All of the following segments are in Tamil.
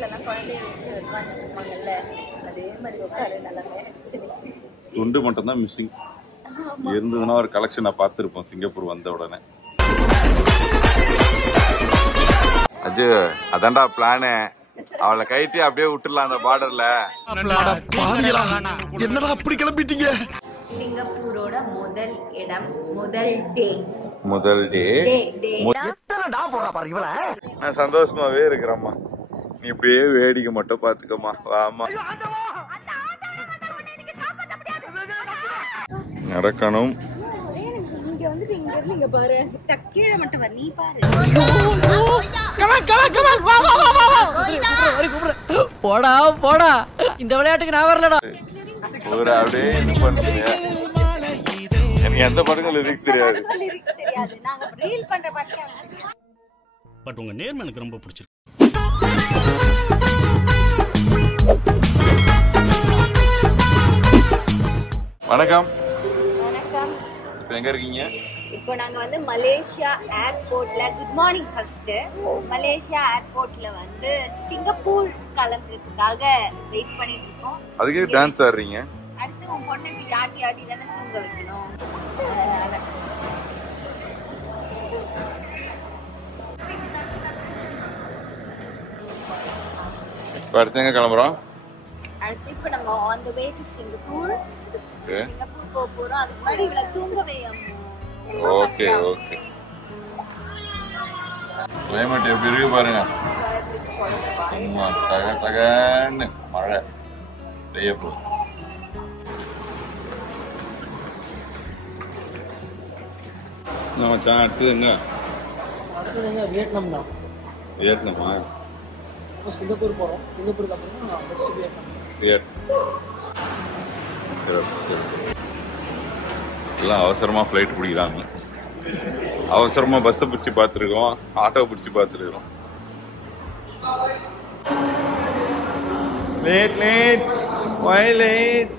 ரோட்ல எல்லாம் குழந்தைய வச்சு உட்காந்துட்டு இருப்பாங்கல்ல, அதே மாதிரி உட்காரு நிலைமை. துண்டு மட்டும் தான் மிஸ்ஸிங் இருந்ததுன்னா ஒரு கலெக்ஷன் நான் பார்த்துருப்போம் சிங்கப்பூர் வந்த உடனே. அஜு அதான்டா பிளானு, அவளை கைட்டி அப்படியே விட்டுடலாம் அந்த பார்டர்ல. என்னடா அப்படி கிளம்பிட்டீங்க? சிங்கப்பூரோட முதல் இடம், முதல் டே நான் சந்தோஷமாவே இருக்கிறேம்மா. நீ இப்படியே வேடிக்கை மட்டும் பாத்துக்கம்மா. வாமா நடக்கணும். இங்க வந்துட்டு இங்க இருந்து இங்க பாரு, கீழே மட்டும் வர, நீ பாரு. போடா போடா, இந்த விளையாட்டுக்கு நான் வரலடா. ஒரு அப்படியே இது பண்ணுங்க. எனக்கு எந்த பாட்டுக்கும் லிரிக்ஸ் தெரியாது. நாங்க ரீல் பண்ற பாட்டு. பட் உங்க நேர்மை எனக்கு ரொம்ப பிடிச்சிருக்கு. வணக்கம். வணக்கம். இப்போ எங்க இருக்கீங்க? இப்போ நாங்க வந்து மலேசியா ஏர்போர்ட்ல, குட் மார்னிங். ஃபர்ஸ்ட் மலேசியா ஏர்போர்ட்ல வந்து சிங்கப்பூர் கிளம்புறதுக்காக வெயிட் பண்ணிட்டு இருக்கோம். அதுக்கே டான்ஸ் ஆடுறீங்க? அடுத்து உன் பொண்ணை ஆட்டி ஆட்டி தானே தூங்க வைக்கணும். அடுத்து எங்க கிளம்புறோம்? அடுத்து இப்போ நம்ம on the way to Singapore. Singapore போக போறோம். அதுக்கு முன்னாடி இவளை தூங்க வையணும். Okay okay. கிளைமேட் எப்படி இருக்கு பாருங்க. சும்மா தக தகன்னு மழை பெய்ய போகுது. மச்சான் அடுத்ததுங்க வியட்நாம் தான். வியட்நாமா? சிங்கப்பூர் போறோம். சிங்கப்பூருக்கு அப்புறம் நெக்ஸ்ட் வியட்நாம். சிறப்பு சிறப்பு. எல்லாம் அவசரமா ஃப்ளைட் பிடிக்கிறாங்க. அவசரமா பஸ்ஸை பிடிச்சி பார்த்துருக்கோம், ஆட்டோ பிடிச்சி பார்த்துருக்கோம். லேட் லேட் வை லேட்.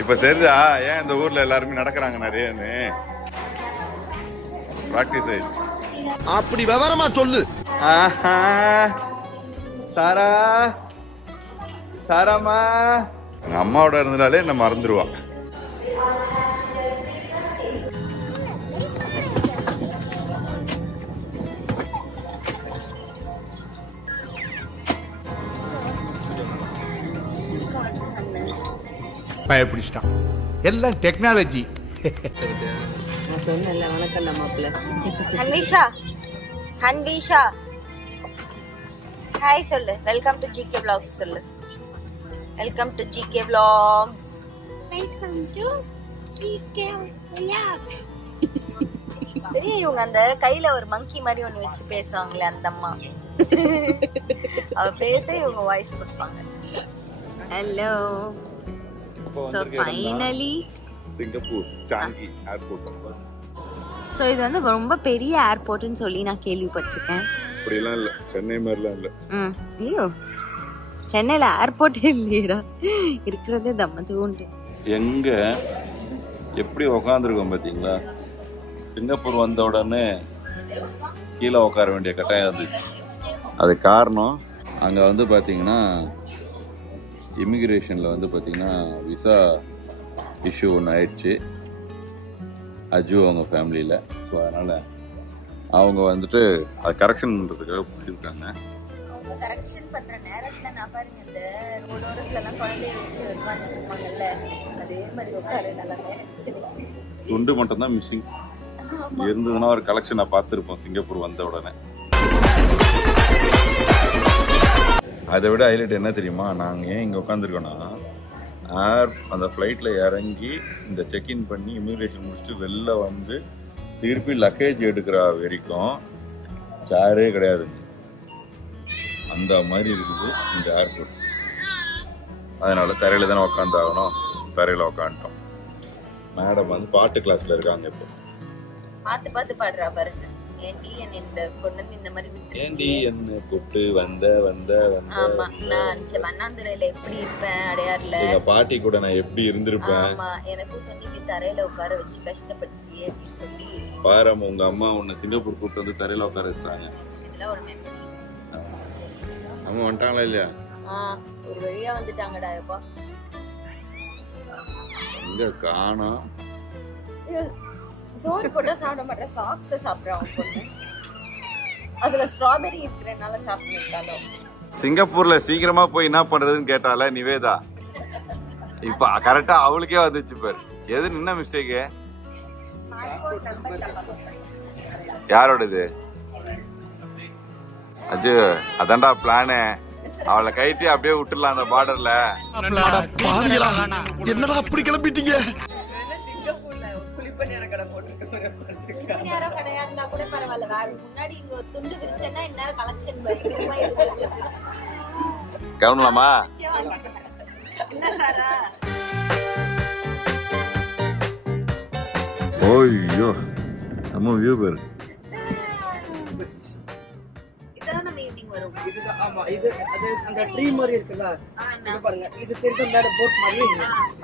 இப்ப தெரிஞ்சா ஏன் இந்த ஊர்ல எல்லாருமே நடக்கிறாங்க நிறையன்னு? பிராக்டிஸ் ஆயிடுச்சு. அப்படி விவரமா சொல்லு. சாரா சாராமா எங்க அம்மாவோட இருந்தாலே என்ன மறந்துடுவான். பயப்பிடிச்சிட்டான். எல்லாம் டெக்னாலஜி. நான் சொன்னேன்ல, வணக்கம் மாப்பிள்ள. ஹன்விஷா, ஹன்விஷா ஹாய் சொல்லு. வெல்கம் டு ஜிகே vlogs சொல்லு. Welcome to GK vlogs. Welcome to GK vlogs. சரி, இவங்க அந்த கையில ஒரு மங்கி மாதிரி ஒண்ணு வச்சு பேசுவாங்களே அந்த அம்மா, அவ பேச இவங்க வாய்ஸ் கொடுப்பாங்க. Hello. So finally Singapore Changi airport. So இது வந்து ரொம்ப பெரிய ஏர்போர்ட்னு சொல்லி நான் கேள்விப்பட்டிருக்கேன். அப்படிலாம் இல்லை, சென்னை மாதிரிலாம் இல்லை. இல்லையோ, சென்னையில் ஏர்போர்ட்டே இல்லையடா, இருக்கிறதே தம்மது உண்டு. எங்க எப்படி உக்காந்துருக்கோம் பார்த்தீங்களா? சிங்கப்பூர் வந்த உடனே கீழே உட்கார வேண்டிய கட்டாயம் இருந்துச்சு. அது காரணம் அங்கே வந்து பார்த்தீங்கன்னா இமிக்ரேஷனில் வந்து பார்த்தீங்கன்னா விசா இஷ்யூ ஒன்று ஆயிடுச்சு அஜு அவங்க ஃபேமிலியில். ஸோ அதனால் அவங்க வந்துட்டு அது கரெக்ஷன் பண்ணுறதுக்காக போயிருக்காங்க. அவங்க கரெக்ஷன் பண்ணுற நேரத்தில் நான் பாருங்க, இந்த ரோடோரத்துலலாம் குழந்தைய வச்சு உட்காந்துட்டு இருப்பாங்கல்ல, அதே மாதிரி உட்காரு நிலைமை. துண்டு மட்டும் தான் மிஸ்ஸிங் இருந்ததுன்னா ஒரு கலெக்ஷன் நான் பார்த்துருப்போம் சிங்கப்பூர் வந்த உடனே. அதை விட ஹைலைட் என்ன தெரியுமா? நாங்கள் ஏன் இங்கே உட்காந்துருக்கோன்னா, அந்த ஃப்ளைட்டில் இறங்கி இந்த செக்இன் பண்ணி இமிக்ரேஷன் முடிச்சுட்டு வெளில வந்து திருப்பி லக்கேஜ் எடுக்கிற வரைக்கும் சேரே கிடையாதுங்க. அந்த மாதிரி இருக்குது இந்த ஏர்போர்ட். அதனால தரையில் தானே உட்காந்தாகணும். தரையில் உட்காந்துட்டோம். மேடம் வந்து பாட்டு கிளாஸில் இருக்காங்க. இப்போ பார்த்து பார்த்து பாடுறா பாருங்க. ஏண்டி என்ன கொண்டு வந்து இந்த மாதிரி விட்டு ஏண்டி என்ன கூப்பிட்டு வந்த வந்த வந்த ஆமா நான் மண்ணாந்துறையில எப்படி இருப்பேன் அடையாறுல எங்க பாட்டி கூட நான் எப்படி இருந்திருப்பேன். ஆமா எனக்கும் வந்து இப்படி தரையில உட்கார வச்சு கஷ்டப்படுத்தியே அப்படின்னு சொல்லி பாரு உங்க அம்மா உன்னை சிங்கப்பூர் கூப்பிட்டு வந்து தரையில உட்கார வச்சுட்டாங்க. இதெல்லாம் ஒரு மெமரிஸ். அம்மா வந்துட்டாங்களா இல்லையா? ஒரு வழியா வந்துட்டாங்கடா. எப்பா இங்க காணோம். சோறு போட்டா சாப்பிட மாட்டேன், சாக்ஸ சாப்பிடுறான் பொண்ணு. அதுல ஸ்ட்ராபெரி இருக்கிறனால சாப்பிட்டுட்டாலும். சிங்கப்பூர்ல சீக்கிரமா போய் என்ன பண்றதுன்னு கேட்டால நிவேதா. இப்ப கரெக்டா அவளுக்கே வந்துச்சு பாரு. எது நின்ன மிஸ்டேக்? யாரோடது? அஜு அதான்டா பிளானு. அவளை கைட்டி அப்படியே விட்டுடலாம் அந்த பார்டர்ல. என்னடா அப்படி கிளம்பிட்டீங்க? கிளம்பலாமா? ஓய்யோ நம்ம வியூ பேரு. ஆமா இது அது அந்த ட்ரீ மாதிரி இருக்குல்ல, இது பாருங்க, இது தெரிஞ்ச மேல போட் மாதிரி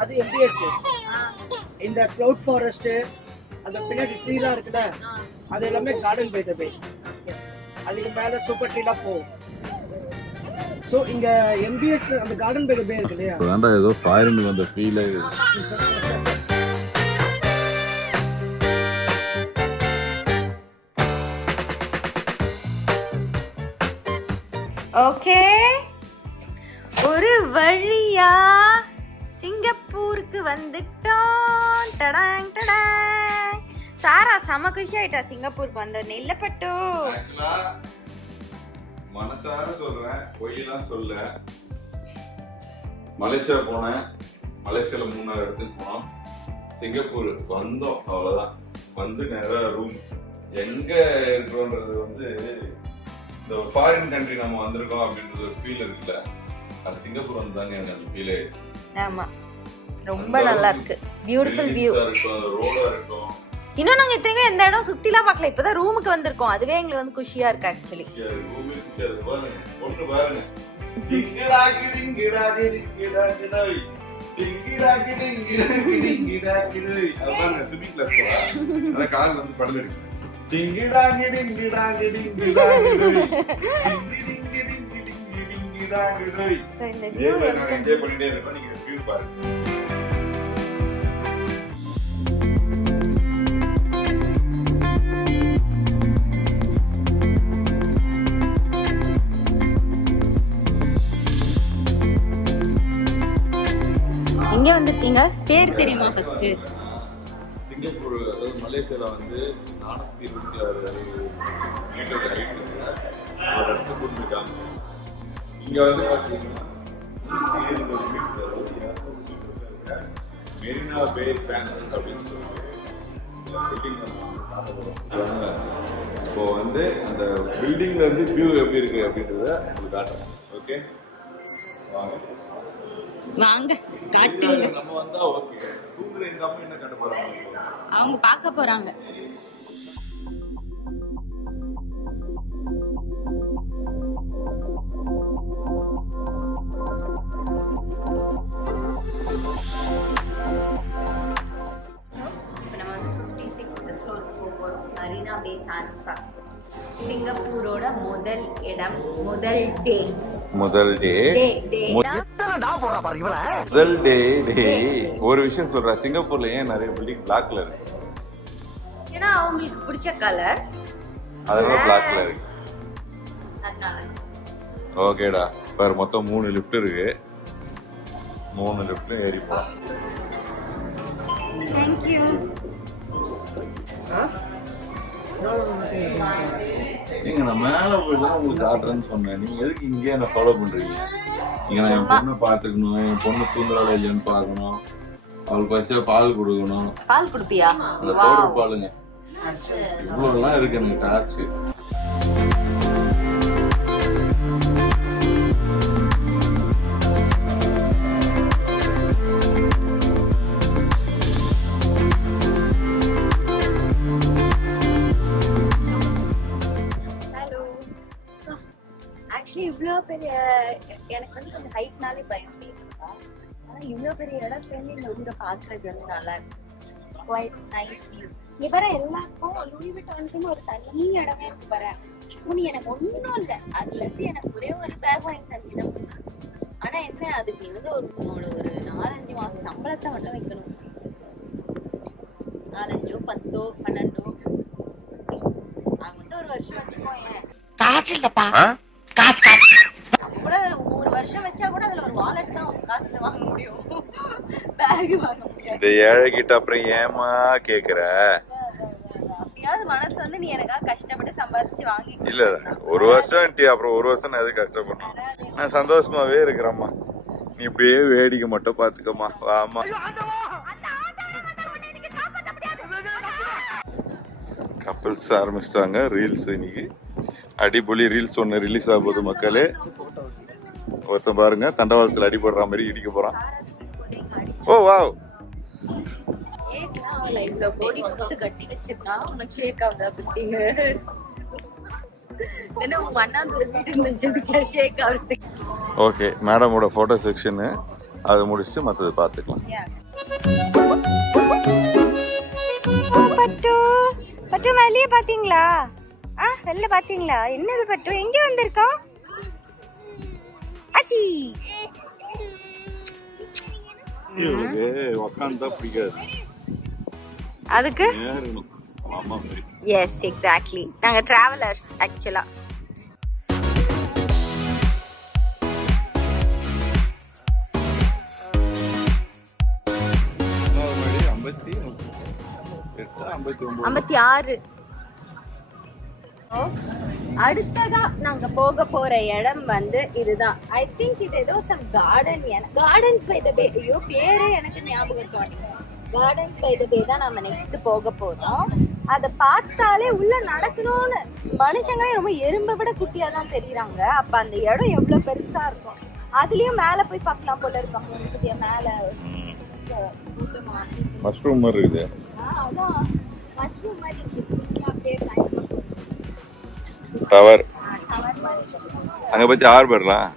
அது MBS. இந்த கிளவுட் ஃபாரஸ்ட் அந்த பின்னாடி ட்ரீலாம் இருக்குல்ல, அது எல்லாமே கார்டன் பை தி பே. அதுக்கு மேல சூப்பர் ட்ரீலாம் போகும். சோ இங்க MBS அந்த கார்டன் பை தி பே இருக்கு இல்லையா, அதான்டா ஏதோ ஃபாரின் வந்த ஃபீல் ஆகுது. ஓகே, ஒரு வழியா சிங்கப்பூருக்கு வந்துட்டோம். டடாங் டடாங். சாரா செம குஷி ஆயிட்டா சிங்கப்பூருக்கு வந்தோடனே. இல்ல பட்டு மனசார சொல்றேன், பொய்யெல்லாம் சொல்ல. மலேசியா போனேன், மலேசியால 3 இடத்துக்கு போனோம். சிங்கப்பூர் வந்தோம், அவ்வளவுதான். வந்து நேரா ரூம். எங்க இருக்கிறோன்றது வந்து இந்த ஒரு ஃபாரின் கண்ட்ரி நம்ம வந்திருக்கோம் அப்படின்றது ஒரு ஃபீல் இருக்குல்ல, அது சிங்கப்பூர் வந்தாங்க எனக்கு அந்த ஃபீலே. ஆமா, ரொம்ப நல்லா இருக்கு. பியூட்டிஃபுல் வியூ இருக்கும், ரோடா இருக்கும். இன்னும் நாங்க இத்தனைக்கும் எந்த இடம் சுத்திலாம் பார்க்கல, இப்பதான் ரூமுக்கு வந்திருக்கோம். அதுவே எங்களுக்கு வந்து குஷியா இருக்கு ஆக்சுவலி. ஒண்ணு பாருங்க, டிங்கிடா கிடிங்கிடா கிடிங்கிடா கிடாய், டிங்கிடா கிடிங்கிடா கிடிங்கிடா கிடாய். அதான் ஸ்விமிங் கிளாஸ் போறா, அத கால் வந்து படல இருக்கு. டிங்கிடா கிடிங்கிடா கிடிங்கிடா கிடாய், டிங்கிடிங் கிடிங் கிடிங் கிடிங்கிடா கிடாய். சோ இந்த வியூ நாங்க என்ஜாய் பண்ணிட்டே இருக்கோம். நீங்க வியூ பாருங்க. எங்க வந்திருக்கீங்க? பேர் தெரியுமா? ஃபர்ஸ்ட் சிங்கப்பூர், அதாவது மலேசியால வந்து 426 மீட்டர் ஹைட்ல ஒரு இடத்துக்கு கொடுத்துருக்காங்க. இங்க வந்து பாத்தீங்கன்னா மெரினா பே சாண்ட்ஸ் அப்படின்னு சொல்லிட்டு பில்டிங் இப்போ வந்து அந்த பில்டிங்ல இருந்து வியூ எப்படி இருக்கு அப்படின்றத உங்களுக்கு காட்டுறேன். ஓகே வாங்க காட்டுங்க. நம்ம வந்தா ஓகே. தூங்குற இந்த அம்மா என்ன காட்ட போறாங்க? அவங்க பார்க்க போறாங்க. இப்போ நம்ம வந்து 56th ஃப்ளோருக்கு போறோம். மரீனா பே சாண்ட்ஸ், சிங்கப்பூரோட முதல் இடம், முதல் டே. முதல் டே ஒரு விஷயம் சொல்றேன், சிங்கப்பூர்ல ஏன் நிறைய பில்டிங் பிளாக்ல இருக்கு? ஏன்னா அவங்களுக்கு பிடிச்ச கலர், அதனால பிளாக்ல இருக்கு. அதனால ஓகேடா. பாரு, மொத்தம் 3 லிஃப்ட் இருக்கு. 3 லிஃப்ட்ல ஏறி போலாம். Thank you. நீங்க நான் மேல போயிட்டு உங்களுக்கு காட்டுறேன்னு சொன்னேன். நீங்க எதுக்கு இங்கே என்ன ஃபாலோ பண்றீங்க? நீங்க நான் என் பொண்ணை பாத்துக்கணும், என் பொண்ணு தூங்குறாளா இல்லையான்னு பாக்கணும், அவளுக்கு பச்சை பால் கொடுக்கணும். பால் குடுப்பியா? அந்த பவுடர் பாலுங்க, இவ்வளவுலாம் இருக்கு எனக்கு டாஸ்க். எனக்கு வந்து கொஞ்சம் ஹைட்னாலே பயம் இருக்கா. ஆனா இவ்வளவு பெரிய இடத்துல இருந்து இந்த ஊரை பாக்குறது வந்து நல்லா இருக்கு. Quite nice view. இங்க பாரு எல்லாருக்கும் லூயி விட்டானுக்குன்னு ஒரு தனி இடமே இருக்கு பாரு. நீ எனக்கு ஒன்னும் இல்ல, அதுல இருந்து எனக்கு ஒரே ஒரு பேக் வாங்கி தந்தீங்கன்னா. ஆனா என்ன அதுக்கு நீ வந்து உன்னோட ஒரு 4-5 மாசம் சம்பளத்தை மட்டும் வைக்கணும். 4-5 10 12 அவங்க வந்து ஒரு வருஷம் வச்சுக்கோ. ஏன் காசு இல்லப்பா, கூட ஒரு வருஷம் வச்சா கூட அதுல ஒரு வாலெட் தான் உங்க காசுல வாங்க முடியும், பேக் வாங்க முடியாது. இந்த ஏழை கிட்ட அப்புறம் ஏமா கேக்குற? அப்படியாவது மனசு வந்து நீ எனக்காக கஷ்டப்பட்டு சம்பாதிச்சு வாங்கி இல்ல ஒரு வருஷம் அப்புறம் ஒரு வருஷம் நான் எது கஷ்டப்படணும்? நான் சந்தோஷமாவே இருக்கிறேம்மா. நீ இப்படியே வேடிக்கை மட்டும் பாத்துக்கம்மா. வாமா. கப்பல்ஸ் ஆரம்பிச்சிட்டாங்க ரீல்ஸ். இன்னைக்கு அடிபொலி ரீல்ஸ் ஒன்னு ரிலீஸ் ஆக போகுது மக்களே. ஒருத்தன் பாருங்க தண்டவாளத்துல அடிபடுற மாதிரி இடிக்க போறான். ஓ வாவ். கட்டி வச்சிருக்கா உனக்கு ஷேக் ஆகுதா? அப்படிங்க என்ன உங்க அண்ணாந்துரை வீடு ஷேக் ஆகுது. ஓகே மேடமோட போட்டோ செக்ஷன் அதை முடிச்சுட்டு மற்றது பார்த்துக்கலாம். பட்டு பட்டு வெளியே பாத்தீங்களா? வெளில பாத்தீங்களா? என்னது பட்டு எங்க வந்திருக்கோம்? ஆச்சி உக்காந்தா பிடிக்காது அதுக்கு. Yes exactly. நாங்க டிராவலர்ஸ் ஆக்சுவலா. அடுத்ததா நாங்க போக போற இடம் வந்து இதுதான். ஐ திங்க் இது ஏதோ some garden. Gardens by the bay. ஐயோ பேரு எனக்கு ஞாபகம் இருக்க மாட்டேங்குது. கார்டன்ஸ் பை த பே தான் நம்ம நெக்ஸ்ட் போக போறோம். அதை பார்த்தாலே உள்ள நடக்கணும்னு மனுஷங்களே ரொம்ப எறும்பை விட குட்டியா தான் தெரியுறாங்க. அப்ப அந்த இடம் எவ்வளவு பெருசா இருக்கும். அதுலயும் மேல போய் பார்க்கலாம் போல இருக்காங்க. மேல மஷ்ரூம் மாதிரி இருக்குது. அதான் மஷ்ரூம் மாதிரி அப்படியே டவர் அங்க பத்தி ஹார்பர்லாம்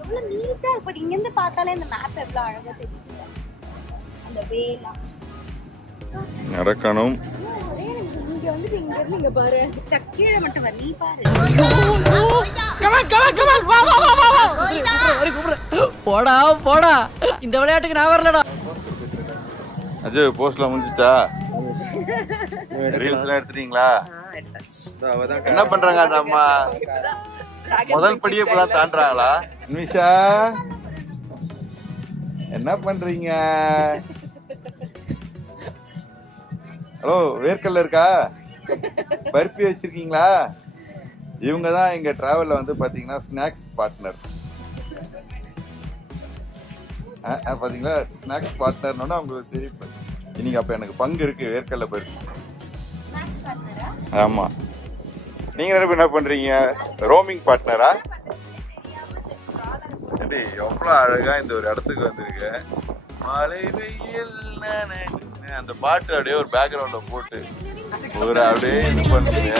எவ்வளவு நீட்டா இருக்கு. இங்க இருந்து பார்த்தாலே இந்த மேப் எவ்வளவு அழகா தெரியுது. அந்த வேலாம் நடக்கணும். இங்க வந்து இங்க இருந்து இங்க பாரு கீழ மட்டும் வர. நீ பாரு. போடா போடா, இந்த விளையாட்டுக்கு நான் வரலடா. அஜய் போஸ்ட்லாம் முடிஞ்சிச்சா? ரீல்ஸ் எல்லாம் எடுத்துட்டீங்களா? என்ன பண்றாங்க அந்த அம்மா? முதல் படியே இப்பதான் தாண்டாங்களா? நிமிஷா என்ன பண்றீங்க? ஹலோ வேர்க்கல்ல இருக்கா? பருப்பி வச்சிருக்கீங்களா? இவங்க தான் எங்க டிராவல்ல வந்து பாத்தீங்கன்னா ஸ்நாக்ஸ் பார்ட்னர். பாத்தீங்களா ஸ்நாக்ஸ் பார்ட்னர்னோட அவங்களுக்கு சரி. இன்னைக்கு அப்ப எனக்கு பங்கு இருக்கு வேர்க்கல்ல பருப்பு. ஆமா. நீங்க என்ன பண்றீங்க? ரோமிங் பார்ட்னரா? எவ்வளவு அழகா இந்த ஒரு இடத்துக்கு வந்திருக்கு. மழை வெயில் அந்த பாட்டு அப்படியே ஒரு பேக்ரவுண்ட்ல போட்டு ஒரு அப்படியே இது பண்ணுங்க.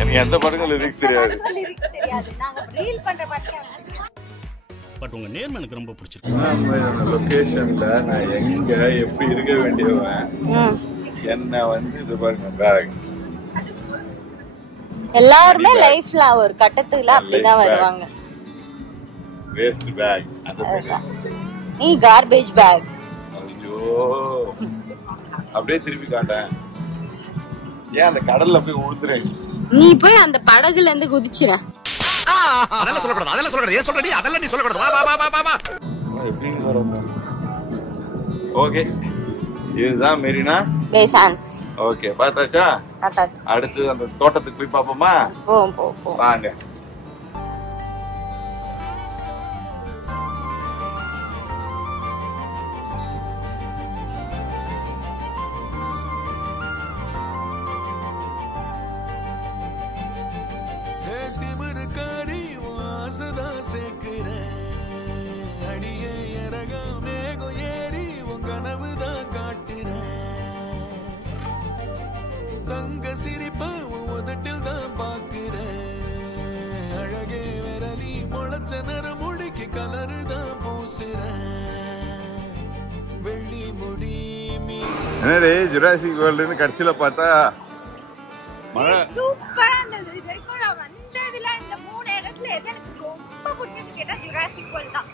எனக்கு எந்த பாட்டுக்கும் லிரிக்ஸ் தெரியாது. பட் உங்க நேர்மை எனக்கு ரொம்ப பிடிச்சிருக்கு. லொகேஷன்ல நான் எங்க எப்படி இருக்க வேண்டியவன் என்ன வந்து இது பாருங்க பேக். எல்லாருமே லைஃப்ல ஒரு கட்டத்துல அப்படிதான் வருவாங்க. Waste bag. அந்த நீ கார்பேஜ் பேக். ஐயோ அப்படியே திருப்பி காட்டேன். ஏன் அந்த கடல்ல போய் ஊத்துறேன்? நீ போய் அந்த படகுல இருந்து குதிச்சிர. அதெல்லாம் சொல்லக்கூடாது, அதெல்லாம் சொல்லக்கூடாது. ஏன் சொல்றடி? அதெல்லாம் நீ சொல்லக்கூடாது. வா வா வா வா வா. எப்படி வரோம்? ஓகே இதுதான் மெரினா பே சான்ஸ். ஓகே பார்த்தாச்சா? அடுத்து அந்த தோட்டத்துக்கு போய் பாப்போமா? போ வாங்க. தங்க சிரிப்பா உதட்டில் தான் பாக்குறேன். என்னடே ஜுராசிக் வேர்ல்டுன்னு கடைசியில பார்த்தா மழை சூப்பரா இருந்தது. இது வரைக்கும் நான் வந்ததுல இந்த 3 இடத்துல எது எனக்கு ரொம்ப பிடிச்சிருக்கு கேட்டா ஜுராசிக் வேர்ல்ட் தான்.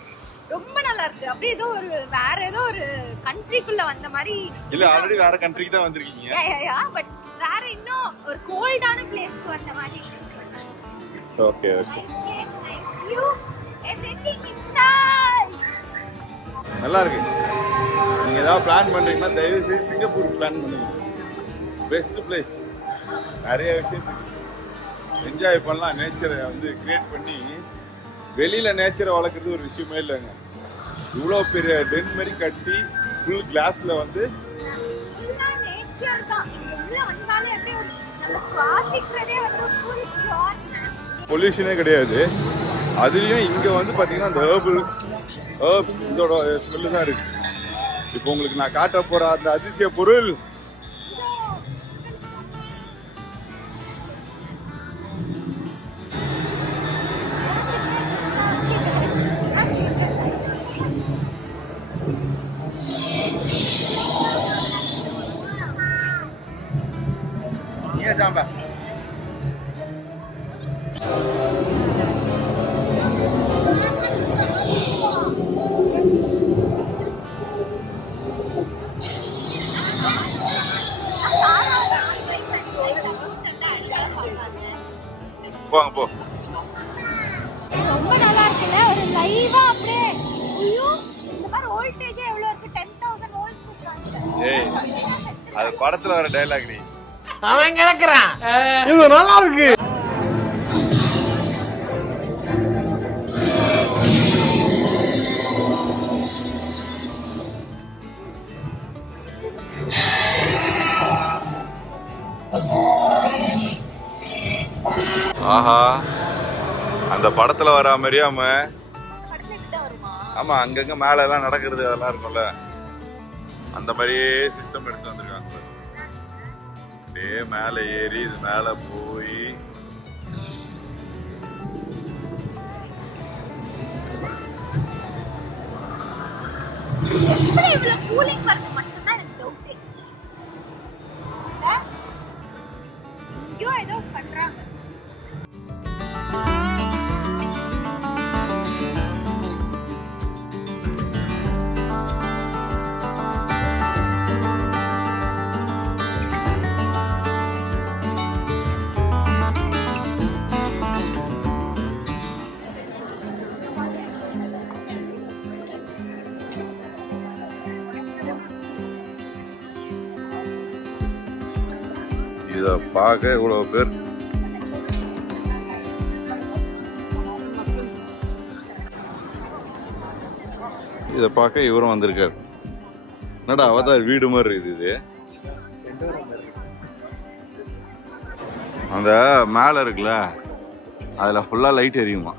ரொம்ப நல்லா இருக்கு. அப்படியே ஏதோ ஒரு வேற ஏதோ ஒரு கண்ட்ரிக்குள்ள வந்த மாதிரி. இல்ல ஆல்ரெடி வேற கண்ட்ரிக்கு தான் வந்திருக்கீங்க. பட் வேற இன்னும் ஒரு கோல்டான பிளேஸ்க்கு வந்த மாதிரி. Okay okay. நல்லா இருக்கு. நீங்க ஏதாவது பிளான் பண்றீங்கன்னா தயவு செய்து சிங்கப்பூர் பிளான் பண்ணுங்க. Best place. நிறைய விஷயம் என்ஜாய் பண்ணலாம். நேச்சரை வந்து கிரியேட் பண்ணி வெளியில நேச்சரை வளர்க்குறது ஒரு விஷயமே இல்லைங்க. இவ்வளோ பெரிய டென் மாதிரி கட்டி ஃபுல் கிளாஸ்ல வந்து பொல்யூஷனே கிடையாது. அதுலயும் இங்க வந்து பாத்தீங்கன்னா இந்த ஹெர்ப்ஸ் இதோட ஸ்மெல்லு தான் இருக்கு. இப்போ உங்களுக்கு நான் காட்ட போற அந்த அதிசய பொருள் ஜாம்பா. போங்க போ. ரொம்ப நல்லா இருக்குல்ல. ஒரு லைவா அப்படியே இந்த மாதிரி வோல்டேஜ் எவ்வளவு இருக்கு? 10,000 வோல்ட்ஸ் சொல்றாங்க. ஏய் அது படத்துல வர டயலாக் நீ. அவன் கிடக்குறான். இது நல்லா இருக்கு. ஆஹா அந்த படத்துல வர மாதிரியாம. ஆமா அங்கங்க மேல எல்லாம் நடக்கிறது அதெல்லாம் இருக்கும்ல அந்த மாதிரியே சிஸ்டம் எடுத்து வந்திருக்காங்க. அப்படியே மேல ஏறி இது மேல போய் ஏதோ பண்றாங்க. இத பார்க்க இவ்வளவு பேர். இத பார்க்க இவரும் வந்திருக்காரு. என்னடா அவதார் வீடு மாதிரி இருக்குது. அந்த மேல இருக்குல்ல அதுல ஃபுல்லா லைட் எரியுமா.